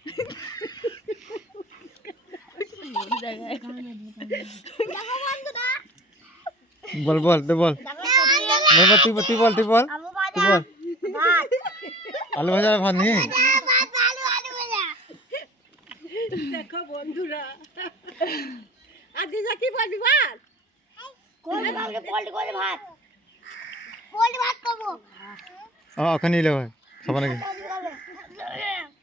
बोल बोल दे बोल मैं बत्ती बत्ती बोल ती बोल ती बोल आलू भजा पानी देखो बंधुरा আজি যাকি বলি ভাত কোন মালকে পল্টি কোলে ভাত পল্টি ভাত কব ও ওখানে নিলে ভাই সবাই নাকি বন্ধুরা লই